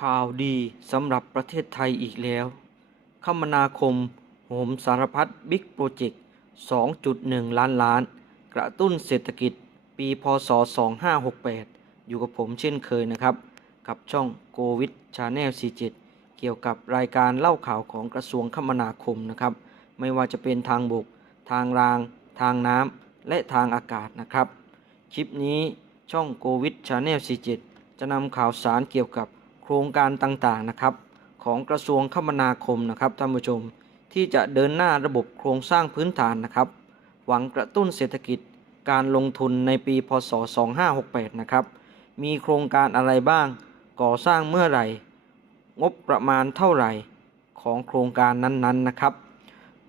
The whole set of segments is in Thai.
ข่าวดีสำหรับประเทศไทยอีกแล้ว คมนาคมโหมสารพัดบิ๊กโปรเจกต์ 2.1 ล้านล้าน กระตุ้นเศรษฐกิจ ปีพศ 2568 อยู่กับผมเช่นเคยนะครับ กับช่องโกวิดชาแนล47 เกี่ยวกับรายการเล่าข่าวของกระทรวงคมนาคมนะครับ ไม่ว่าจะเป็นทางบก ทางราง ทางน้ำ และทางอากาศนะครับ คลิปนี้ช่องโกวิดชาแนล47 จะนำข่าวสารเกี่ยวกับ ครงการต่างๆนะครับ ของกระทรวงคมนาคมนะครับท่านผู้ชม ที่จะเดินหน้าระบบโครงสร้างพื้นฐานนะครับ หวังกระตุ้นเศรษฐกิจการลงทุนในปีพศ 2568 นะครับ มีโครงการอะไรบ้าง ก่อสร้างเมื่อไหร่ งบประมาณเท่าไหร่ของโครงการนั้นๆนะครับ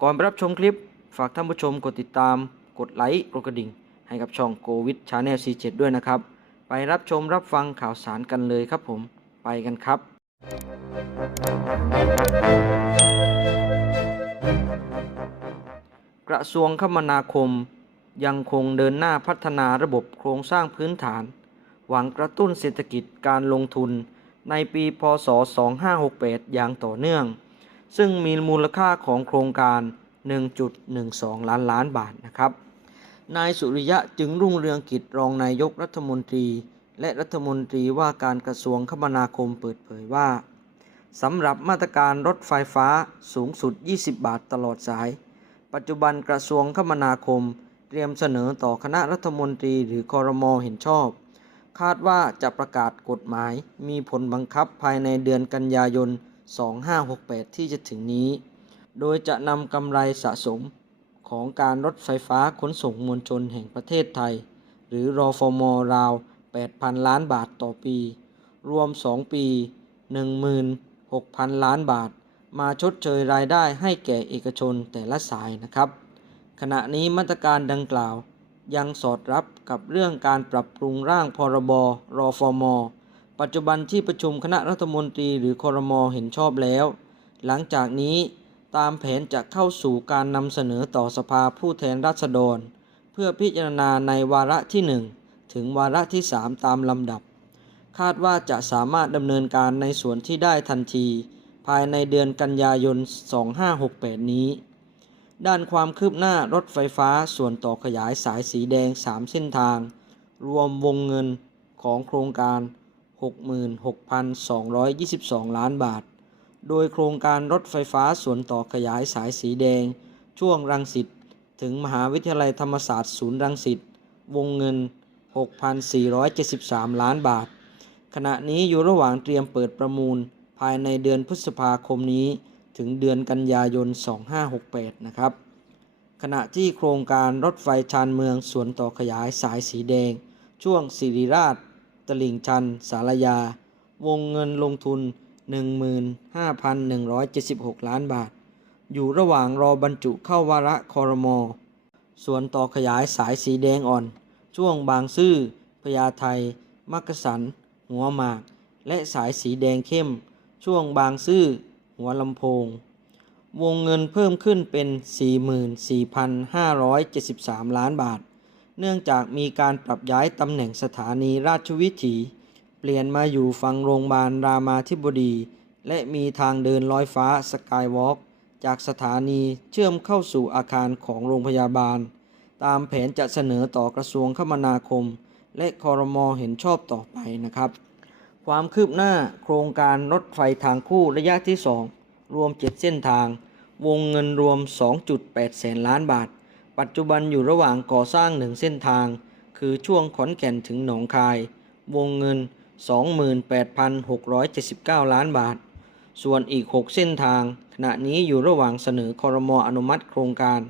ก่อนไปรับชมคลิปฝากท่านผู้ชมกดติดตาม กดไลค์กดกระดิ่ง ให้กับช่องโกวิดชาแนล47ด้วยนะครับ ไปรับชมรับฟังข่าวสารกันเลยครับผม ไปกันครับ กระทรวงคมนาคม ยังคงเดินหน้าพัฒนาระบบโครงสร้างพื้นฐาน หวังกระตุ้นเศรษฐกิจการลงทุนในปีพศ 2568 อย่างต่อเนื่อง ซึ่งมีมูลค่าของโครงการ 1.12 ล้านล้านบาทนะครับ นายสุริยะจึงรุ่งเรืองกิจรองนายกรัฐมนตรี และรัฐมนตรีว่าการกระทรวงคมนาคมเปิดเผยว่าสำหรับมาตรการรถไฟฟ้าสูงสุด 20 บาทตลอดสาย ปัจจุบันกระทรวงคมนาคม เตรียมเสนอต่อคณะรัฐมนตรีหรือคอรมอเห็นชอบ คาดว่าจะประกาศกฎหมายมีผลบังคับภายในเดือนกันยายน 2568 ที่จะถึงนี้ โดยจะนำกำไรสะสมของการรถไฟฟ้าขนส่งมวลชนแห่งประเทศไทย หรือรอฟอมอราว 8,000 ล้านบาทต่อปี รวม 2 ปี 16,000 ล้านบาท มาชดเชยรายได้ให้แก่เอกชนแต่ละสายนะครับ ขณะนี้มาตรการดังกล่าวยังสอดรับกับเรื่องการปรับปรุงร่างพรบรอฟมปัจจุบันที่ประชุมคณะรัฐมนตรีหรือคอรมอเห็นชอบแล้ว หลังจากนี้ตามแผนจะเข้าสู่การนำเสนอต่อสภาผู้แทนราษฎร เพื่อพิจารณาในวาระที่1 ถึงวาระที่ 3 ตามลำดับ คาดว่าจะสามารถดำเนินการในส่วนที่ได้ทันที ภายในเดือนกันยายน 2568 นี้ ด้านความคืบหน้ารถไฟฟ้าส่วนต่อขยายสายสีแดง 3 เส้นทาง รวมวงเงินของโครงการ 66,222 ล้านบาท โดยโครงการรถไฟฟ้าส่วนต่อขยายสายสีแดง ช่วงรังสิตถึงมหาวิทยาลัยธรรมศาสตร์ศูนย์รังสิตวงเงิน 6,473 ล้านบาท ขณะนี้อยู่ระหว่างเตรียมเปิดประมูลภายในเดือนพฤษภาคมนี้ถึงเดือนกันยายน 2568 นะครับ ขณะที่โครงการรถไฟชานเมืองส่วนต่อขยายสายสีแดง ช่วงสิริราช ตลิ่งชัน สารยา วงเงินลงทุน 15,176 ล้านบาท อยู่ระหว่างรอบรรจุเข้าวาระคอรมอส่วนต่อขยายสายสีแดงอ่อน ช่วงบางซื่อพญาไทมักกะสัน หัวหมาก และสายสีแดงเข้ม ช่วงบางซื่อหัวลำโพง วงเงินเพิ่มขึ้นเป็น 44,573 ล้านบาท เนื่องจากมีการปรับย้ายตำแหน่งสถานีราชวิถี เปลี่ยนมาอยู่ฝั่งโรงพยาบาลรามาธิบดี และมีทางเดินลอยฟ้าสกายวอล์กจากสถานีเชื่อมเข้าสู่อาคารของโรงพยาบาล ตามแผนจะเสนอต่อกระทรวงคมนาคม และคอรมอเห็นชอบต่อไปนะครับ ความคืบหน้าโครงการรถไฟทางคู่ระยะที่ 2 รวม 7 เส้นทาง วงเงินรวม 2.8 แสนล้านบาท ปัจจุบันอยู่ระหว่างก่อสร้างหนึ่งเส้นทาง คือช่วงขอนแก่นถึงหนองคาย วงเงิน 28,679 ล้านบาท ส่วนอีก 6 เส้นทาง ขณะนี้อยู่ระหว่างเสนอคอรมออนุมัติโครงการ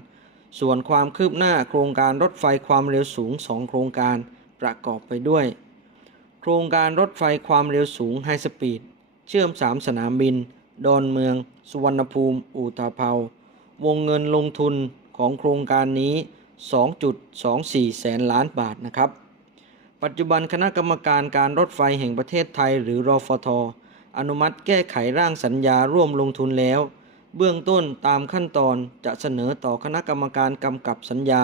ส่วนความคืบหน้าโครงการรถไฟความเร็วสูง 2 โครงการประกอบไปด้วย โครงการรถไฟความเร็วสูงไฮสปีด เชื่อม 3 สนามบิน ดอนเมือง สุวรรณภูมิอูตาเภาวงเงินลงทุนของโครงการนี้ 2.24 แสนล้านบาทนะครับ ปัจจุบันคณะกรรมการการรถไฟแห่งประเทศไทยหรือรอฟทอนุมัติแก้ไขร่างสัญญาร่วมลงทุนแล้ว เบื้องต้นตามขั้นตอนจะเสนอต่อคณะกรรมการกำกับสัญญา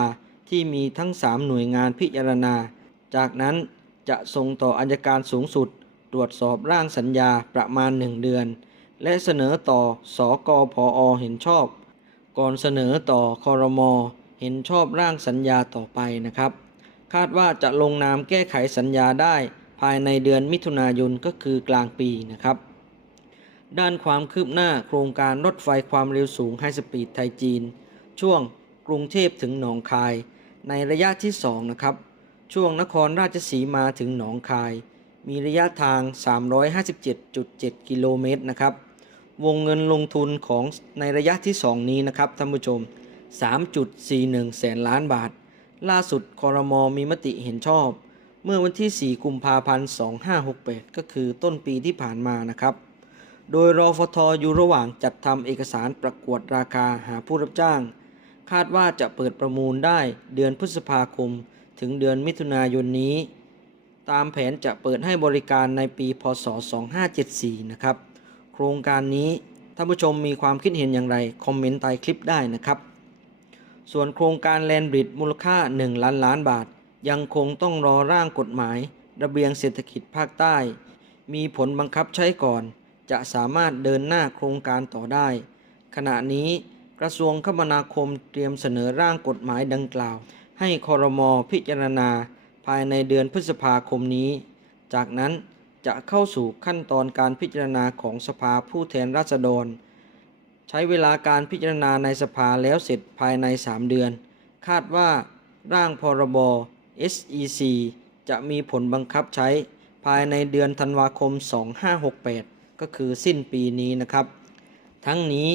ที่มีทั้ง 3 หน่วยงานพิจารณา จากนั้นจะส่งต่ออัยการสูงสุด ตรวจสอบร่างสัญญาประมาณ 1 เดือน และเสนอต่อสอกอพออเห็นชอบ ก่อนเสนอต่อคอรมอเห็นชอบร่างสัญญาต่อไปนะครับ คาดว่าจะลงนามแก้ไขสัญญาได้ภายในเดือนมิถุนายนก็คือกลางปีนะครับ ด้านความคืบหน้าโครงการรถไฟความเร็วสูงไฮสปีดไทยจีน ช่วงกรุงเทพถึงหนองคาย ในระยะที่ 2 นะครับ ช่วงนครราชสีมาถึงหนองคาย มีระยะทาง 357.7 กิโลเมตรนะครับ วงเงินลงทุนของในระยะที่ 2 นี้นะครับท่านผู้ชม 3.41 แสนล้านบาท ล่าสุดคอรมอมีมติเห็นชอบ เมื่อวันที่ 4 กุมภาพันธ์ 2568 ก็คือต้นปีที่ผ่านมานะครับ โดยรอฟทอยู่ระหว่างจัดทำเอกสารประกวดราคาหาผู้รับจ้าง คาดว่าจะเปิดประมูลได้เดือนพฤษภาคม ถึงเดือนมิถุนายนนี้ ตามแผนจะเปิดให้บริการในปี พศ 2574 นะครับ โครงการนี้ท่านผู้ชมมีความคิดเห็นอย่างไร คอมเมนต์ใต้คลิปได้นะครับ ส่วนโครงการแลนบริดมูลค่า 1 ล้านล้านบาท ยังคงต้องรอร่างกฎหมาย ระเบียงเศรษฐกิจภาคใต้ มีผลบังคับใช้ก่อน จะสามารถเดินหน้าโครงการต่อได้ ขณะนี้กระทรวงคมนาคมเตรียมเสนอร่างกฎหมายดังกล่าว ให้คอรมอพิจารณาภายในเดือนพฤษภาคมนี้ จากนั้นจะเข้าสู่ขั้นตอนการพิจารณาของสภาผู้แทนราษฎร ใช้เวลาการพิจารณาในสภาแล้วเสร็จภายใน 3 เดือน คาดว่า ร่างพรบ SEC จะมีผลบังคับใช้ภายในเดือนธันวาคม 2568 ก็คือสิ้นปีนี้นะครับ ทั้งนี้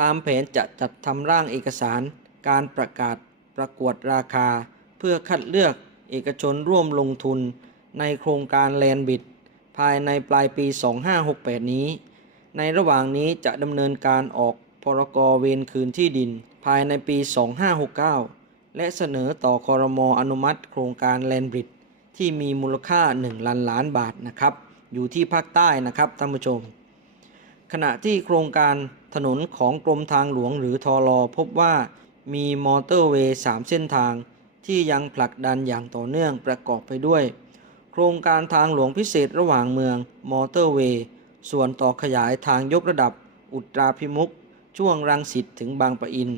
ตามแผนจะจัดทำร่างเอกสารการประกาศประกวดราคา เพื่อคัดเลือกเอกชนร่วมลงทุน ในโครงการแลนบิด ภายในปลายปี 2568 นี้ ในระหว่างนี้จะดำเนินการออกพรกรเวรคืนที่ดิน ภายในปี 2569 และเสนอต่อคอรมออนุมัติ โครงการแลนบริด ที่มีมูลค่า 1 ล้านล้านบาทนะครับ อยู่ที่ภาคใต้นะครับท่านผู้ชม ขณะที่โครงการถนนของกรมทางหลวงหรือทอรอพบว่ามีมอเตอร์เวย์3เส้นทาง ที่ยังผลักดันอย่างต่อเนื่องประกอบไปด้วย โครงการทางหลวงพิเศษระหว่างเมืองมอเตอร์เวย์ส่วนต่อขยายทางยกระดับอุตราพิมุกช่วงรังสิตถึงบางปะอิน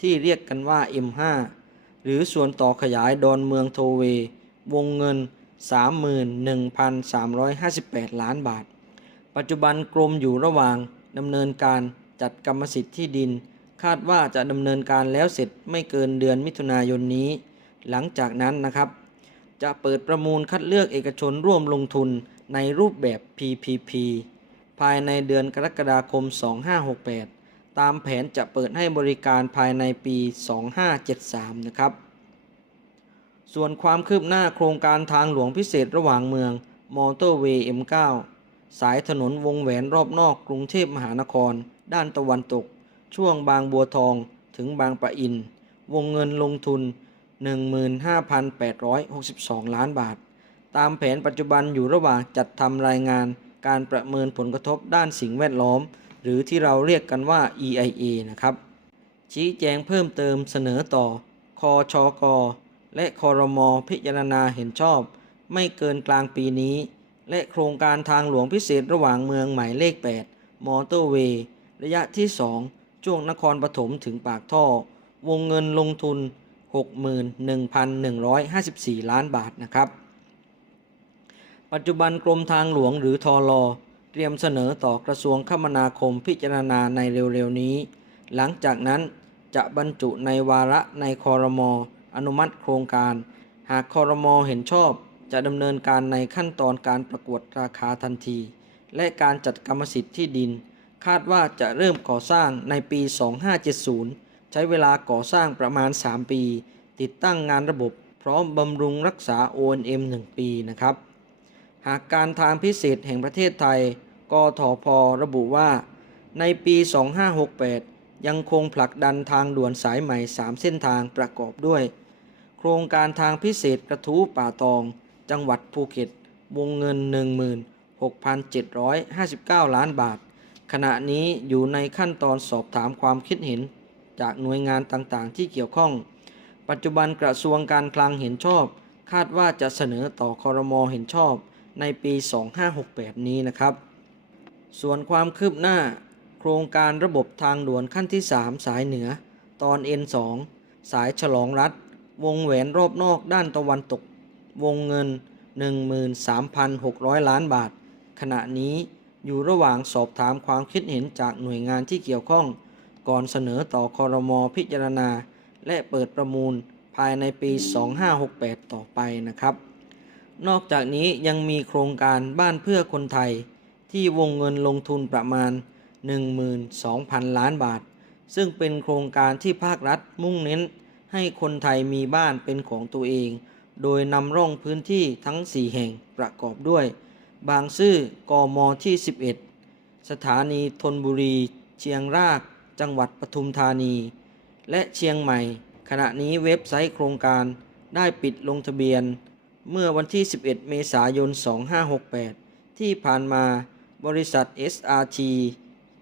ที่เรียกกันว่า M5 หรือส่วนต่อขยายดอนเมืองโทเว วงเงิน 31,358 ล้านบาท ปัจจุบันกรมอยู่ระหว่างดำเนินการจัดกรรมสิทธิ์ที่ดิน คาดว่าจะดำเนินการแล้วเสร็จไม่เกินเดือนมิถุนายนนี้ หลังจากนั้นนะครับ จะเปิดประมูลคัดเลือกเอกชนร่วมลงทุนในรูปแบบ PPP ภายในเดือนกรกฎาคม 2568 ตามแผนจะเปิดให้บริการภายในปี 2573 นะครับ ส่วนความคืบหน้าโครงการทางหลวงพิเศษระหว่างเมืองมอเตอร์เวย์ M9 สายถนนวงแหวนรอบนอกกรุงเทพมหานคร ด้านตะวันตก ช่วงบางบัวทองถึงบางปะอิน วงเงินลงทุน 15,862 ล้านบาท ตามแผนปัจจุบันอยู่ระหว่างจัดทำรายงานการประเมินผลกระทบด้านสิ่งแวดล้อม หรือที่เราเรียกกันว่า EIA นะครับ ชี้แจงเพิ่มเติมเสนอต่อคอชอก และคอรมอพิจารณาเห็นชอบ ไม่เกินกลางปีนี้ และโครงการทางหลวงพิเศษระหว่างเมืองหมายเลข 8 มอเตอร์เวย์ ระยะที่ 2 ช่วงนครปฐมถึงปากท่อ วงเงินลงทุน 61,154 ล้านบาทนะครับ ปัจจุบันกรมทางหลวงหรือทอรอเตรียมเสนอต่อกระทรวงคมนาคมพิจารณาในเร็วๆนี้ หลังจากนั้นจะบรรจุในวาระในคอรมอ อนุมัติโครงการ หากคอรมอเห็นชอบ จะดำเนินการในขั้นตอนการประกวดราคาทันที และการจัดกรรมสิทธิ์ที่ดิน คาดว่าจะเริ่มก่อสร้างในปี 2570 ใช้เวลาก่อสร้างประมาณ 3 ปี ติดตั้งงานระบบ พร้อมบำรุงรักษา O&M 1 ปีนะครับ หากการทางพิเศษแห่งประเทศไทยกทพระบุว่า ในปี 2568 ยังคงผลักดันทางด่วนสายใหม่ 3 เส้นทางประกอบด้วย โครงการทางพิเศษกระทู้ป่าตอง จังหวัดภูเก็ต วงเงิน 16,759 ล้านบาท ขณะนี้อยู่ในขั้นตอนสอบถามความคิดเห็น จากหน่วยงานต่างๆ ที่เกี่ยวข้อง ปัจจุบันกระทรวงการคลังเห็นชอบ คาดว่าจะเสนอต่อคอรมอเห็นชอบในปี 2568 นี้นะครับ ส่วนความคืบหน้า โครงการระบบทางด่วนขั้นที่ 3 สายเหนือ ตอน N2 สายฉลองรัฐ วงแหวนรอบนอกด้านตะวันตก วงเงิน 13,600 ล้านบาท ขณะนี้อยู่ระหว่างสอบถามความคิดเห็นจากหน่วยงานที่เกี่ยวข้อง ก่อนเสนอต่อคอรมอพิจารณา และเปิดประมูลภายในปี 2568 ต่อไปนะครับ นอกจากนี้ยังมีโครงการบ้านเพื่อคนไทย ที่วงเงินลงทุนประมาณ 12,000 ล้านบาท ซึ่งเป็นโครงการที่ภาครัฐมุ่งเน้นให้คนไทยมีบ้านเป็นของตัวเอง โดยนำร่องพื้นที่ทั้ง 4 แห่งประกอบด้วย บางซื่อกมที่ 11 สถานีธนบุรี เชียงราก จังหวัดปทุมธานี และเชียงใหม่ ขณะนี้เว็บไซต์โครงการได้ปิดลงทะเบียน เมื่อวันที่ 11 เมษายน 2568 ที่ผ่านมาบริษัท SRT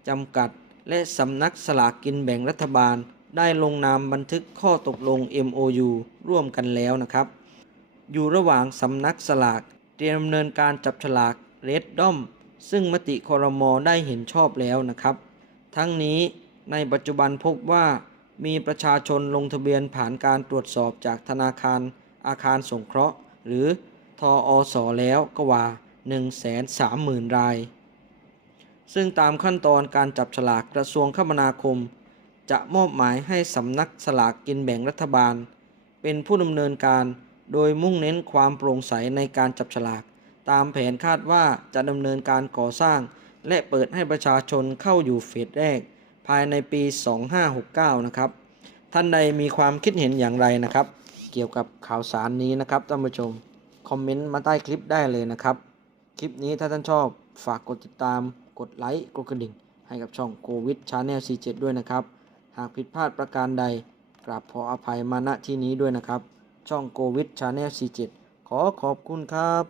จำกัด และสำนักสลากกินแบ่งรัฐบาล ได้ลงนามบันทึกข้อตกลง MOU ร่วมกันแล้วนะครับ อยู่ระหว่างสำนักสลากเตรียมดำเนินการจับฉลากเรดดอมซึ่งมติคอรมอได้เห็นชอบแล้วนะครับ ทั้งนี้ในปัจจุบันพบว่ามีประชาชนลงทะเบียนผ่านการตรวจสอบจากธนาคาร อาคารสงเคราะห์ หรือทออสแล้วก็ว่า 130,000 ราย ซึ่งตามขั้นตอนการจับฉลากกระทรวงคมนาคม จะมอบหมายให้สำนักสลากกินแบ่งรัฐบาล เป็นผู้ดำเนินการโดยมุ่งเน้นความโปร่งใสในการจับฉลาก ตามแผนคาดว่าจะดำเนินการก่อสร้าง และเปิดให้ประชาชนเข้าอยู่เฟสแรก ภายในปี 2569 นะครับ ท่านใดมีความคิดเห็นอย่างไรนะครับ เกี่ยวกับข่าวสารนี้นะครับท่านผู้ชม คอมเมนต์มาใต้คลิปได้เลยนะครับ คลิปนี้ถ้าท่านชอบฝากกดติดตาม กดไลค์กดกระดิ่ง ให้กับช่องโควิดชาแนล C7 ด้วยนะครับ หากผิดพลาดประการใดกราบขออภัยมาณที่นี้ด้วยนะครับ ช่องโควิดชาแนล C7 ขอขอบคุณครับ